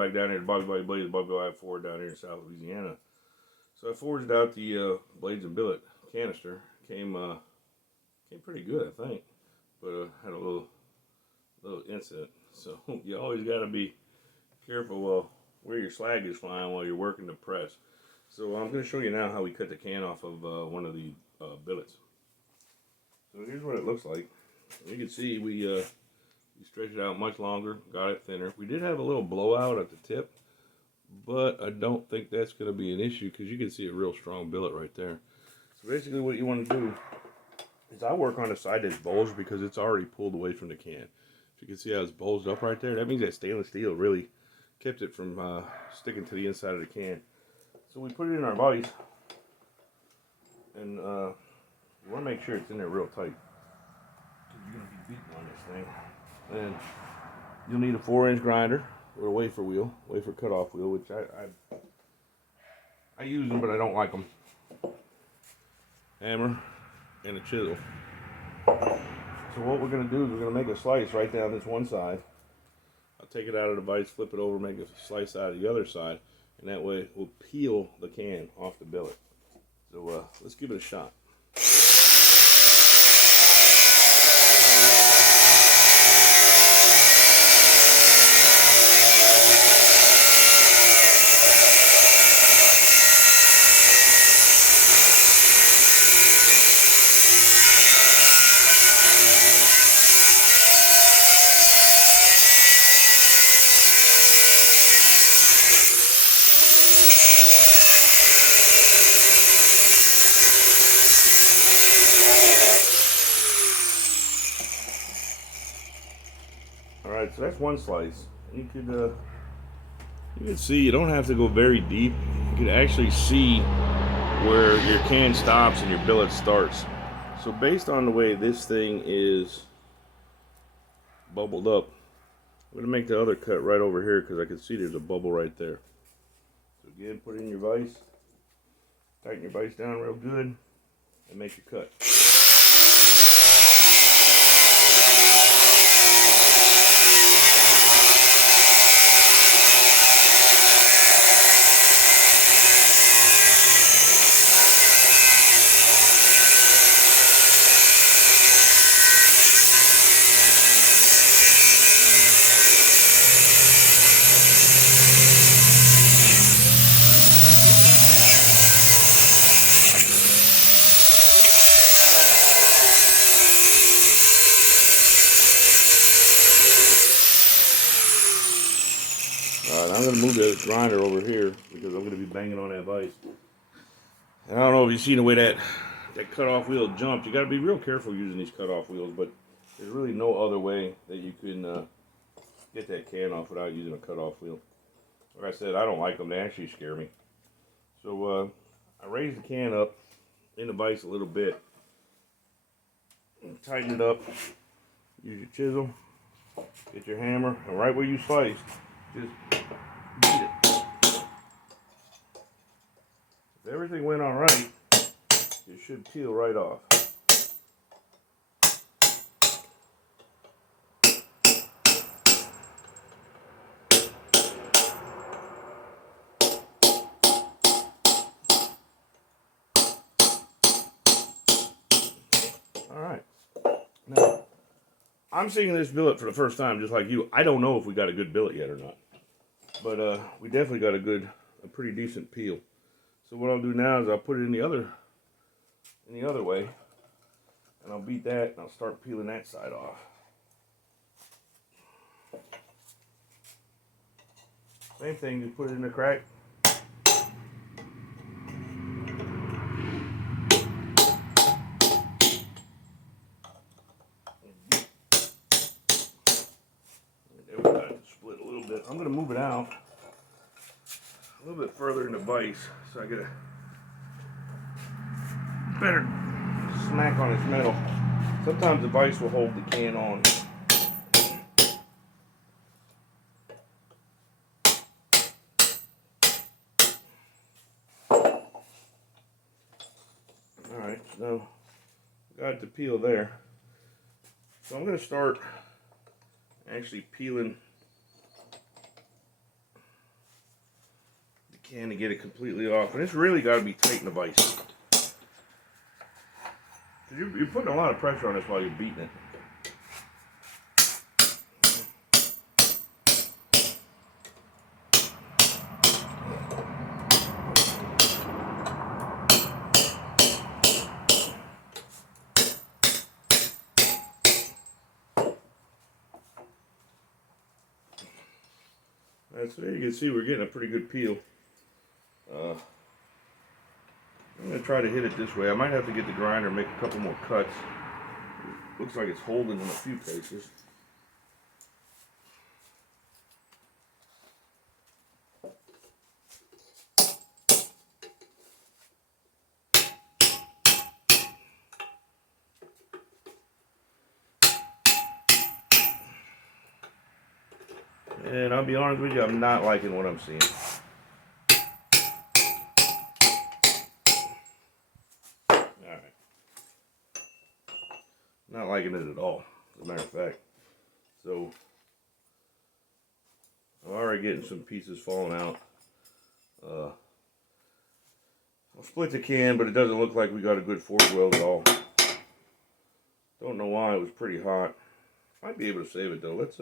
back down here to Bobby Blaze, Bobby I have Ford down here in South Louisiana. So I forged out the blades and billet canister. Came pretty good, I think, but had a little incident. So you always got to be careful where your slag is flying while you're working the press. So I'm going to show you now how we cut the can off of one of the billets. So here's what it looks like. You can see we stretched it out much longer, got it thinner. We did have a little blowout at the tip, but I don't think that's going to be an issue because you can see a real strong billet right there. So basically what you want to do is I work on the side that's bulged because it's already pulled away from the can. If you can see how it's bulged up right there, that means that stainless steel really kept it from sticking to the inside of the can. So we put it in our vise, and you want to make sure it's in there real tight, because you're going to be beating on this thing. And you'll need a 4-inch grinder or a wafer wheel, wafer cutoff wheel, which I use them, but I don't like them. Hammer and a chisel. So what we're going to do is we're going to make a slice right down this one side. I'll take it out of the vise, flip it over, make a slice out of the other side, and that way we'll peel the can off the billet. So let's give it a shot. Alright, so that's one slice. You can see you don't have to go very deep. You can actually see where your can stops and your billet starts. So based on the way this thing is bubbled up, I'm going to make the other cut right over here because I can see there's a bubble right there. So again, put it in your vise, tighten your vise down real good, and make your cut. Alright, I'm going to move the grinder over here because I'm going to be banging on that vise. And I don't know if you've seen the way that cutoff wheel jumped. You got to be real careful using these cutoff wheels, but there's really no other way that you can get that can off without using a cutoff wheel. Like I said, I don't like them. They actually scare me. So I raise the can up in the vise a little bit. Tighten it up. Use your chisel. Get your hammer. And right where you sliced, just beat it. If everything went all right, it should peel right off. All right. Now, I'm seeing this billet for the first time, just like you. I don't know if we got a good billet yet or not, but we definitely got a pretty decent peel. So what I'll do now is I'll put it in the other way, and I'll beat that, and I'll start peeling that side off. Same thing, just put it in the crack. Split a little bit. I'm going to move it out a little bit further in the vise so I get a better smack on its metal. Sometimes the vise will hold the can on. Alright, so got it to peel there. So I'm going to start actually peeling can to get it completely off. And it's really got to be tight in the vise. You're putting a lot of pressure on this while you're beating it. So there you can see we're getting a pretty good peel. I'm going to try to hit it this way. I might have to get the grinder and make a couple more cuts. Looks like it's holding in a few places. And I'll be honest with you, I'm not liking what I'm seeing. Alright. Not liking it at all, as a matter of fact. So, I'm already getting some pieces falling out. I'll split the can, but it doesn't look like we got a good forge weld at all. Don't know why, it was pretty hot. Might be able to save it though. Let's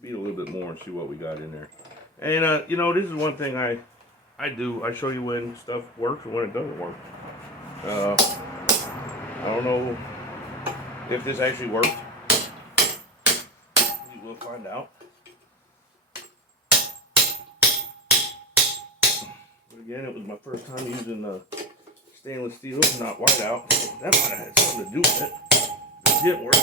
beat a little bit more and see what we got in there. And you know, this is one thing I do. I show you when stuff works and when it doesn't work. I don't know if this actually worked. We will find out. But again, it was my first time using stainless steel, not whiteout. So that might have had something to do with it. It didn't work.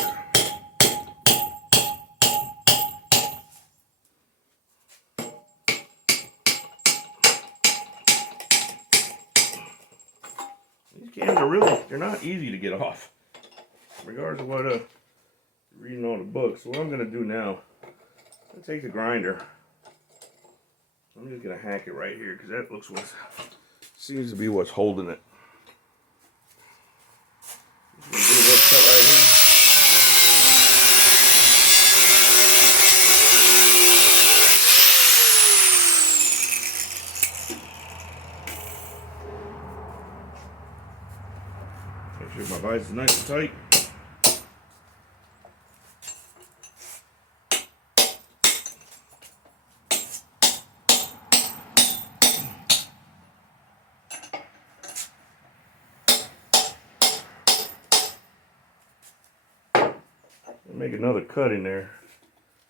Cans are really, they're not easy to get off, regardless of what you're reading on the book. So what I'm going to do now, I'm going to take the grinder. I'm just going to hack it right here because that looks what seems to be what's holding it. Just going to do a little cut right here. Make sure my vise is nice and tight. Make another cut in there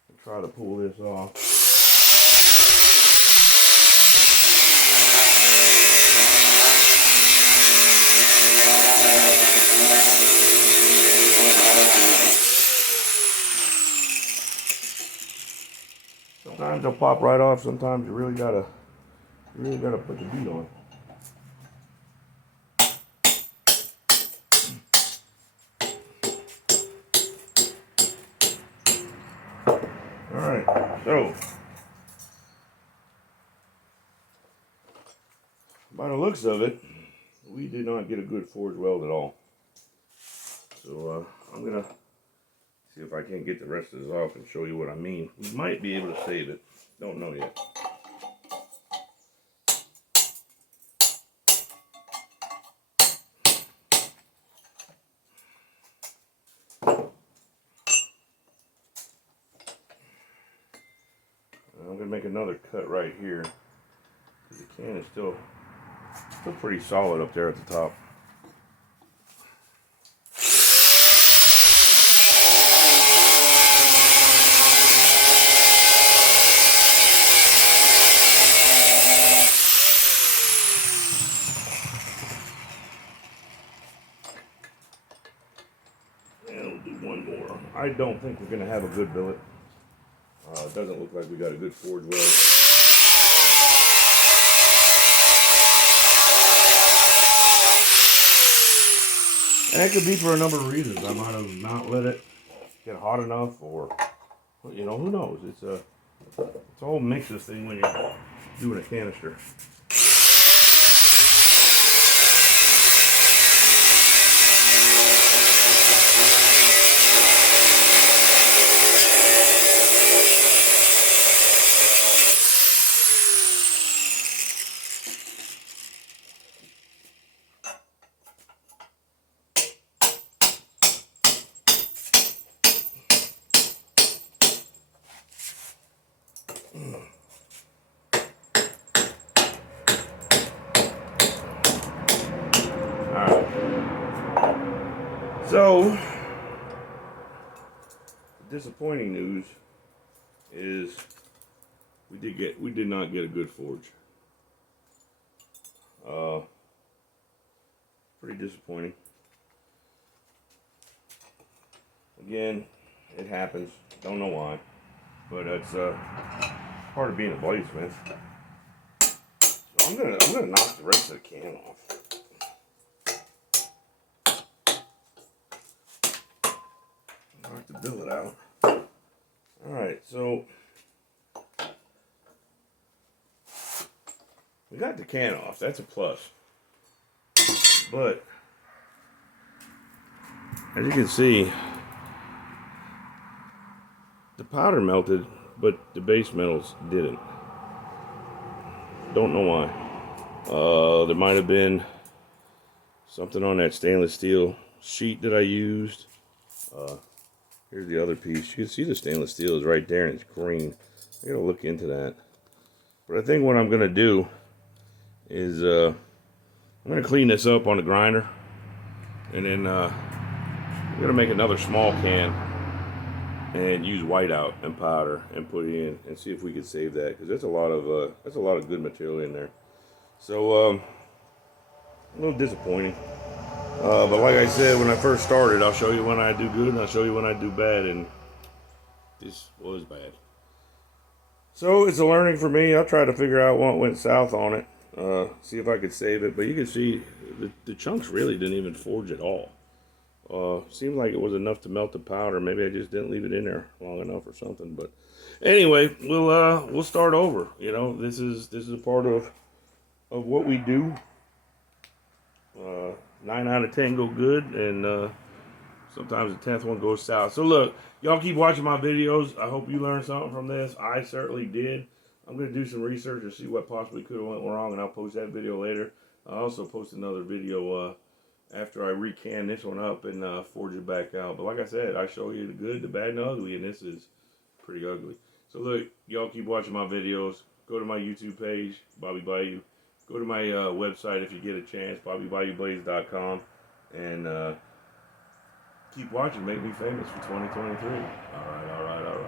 and try to pull this off. Sometimes they'll pop right off. Sometimes you really gotta put the beat on. All right, so by the looks of it, we did not get a good forge weld at all. So I'm gonna see if I can't get the rest of this off and show you what I mean. We might be able to save it. Don't know yet. I'm going to make another cut right here. The can is still pretty solid up there at the top. And we'll do one more. I don't think we're going to have a good billet. It doesn't look like we got a good forge weld. And that could be for a number of reasons. I might have not let it get hot enough, or, you know, who knows. It's a whole mixes thing when you're doing a canister. Alright. So, disappointing news is we did not get a good forge. Pretty disappointing. Again, it happens. Don't know why, but it's part of being a bladesmith. So I'm gonna knock the rest of the can off. Knock the billet out. All right, so we got the can off. That's a plus. But as you can see, the powder melted, but the base metals didn't. Don't know why. There might have been something on that stainless steel sheet that I used. Here's the other piece. You can see the stainless steel is right there and it's green. I gotta look into that. But I think what I'm gonna do is I'm gonna clean this up on the grinder, and then I'm gonna make another small can and use whiteout and powder and put it in and see if we can save that, because that's a lot of good material in there. So a little disappointing. But like I said, when I first started, I'll show you when I do good and I'll show you when I do bad, and this was bad. So it's a learning for me. I'll try to figure out what went south on it, see if I could save it. But you can see the chunks really didn't even forge at all. Seemed like it was enough to melt the powder. Maybe I just didn't leave it in there long enough or something. But anyway, we'll start over. You know, this is a part of what we do. 9 out of 10 go good, and sometimes the 10th one goes south. So look, y'all keep watching my videos. I hope you learned something from this. I certainly did. I'm going to do some research and see what possibly could have went wrong, and I'll post that video later. I'll also post another video after I recan this one up and forge it back out. But like I said, I show you the good, the bad, and the ugly, and this is pretty ugly. So look, y'all keep watching my videos. Go to my YouTube page, Bobby Bayou. Go to my website if you get a chance, BobbyBayouBlades.com, and keep watching. Make me famous for 2023. All right, all right, all right.